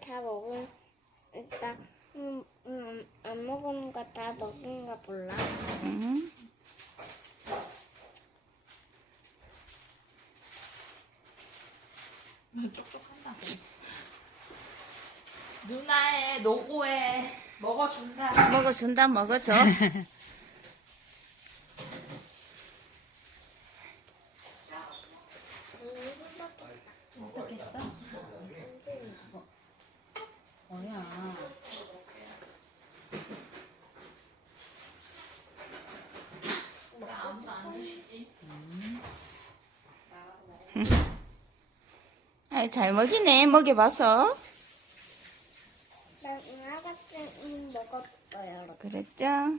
다 먹은, 나, 안 먹은 거 다 먹은 거 몰라. 응? 똑똑한다. 누나의 노고에 먹어준다. 먹어준다, 먹어줘. 어떻겠어? 뭐야? 아무도 안 주시지? 아이, 잘 먹이네, 먹여봐서. 나 아가씨 먹었어요. 그랬죠?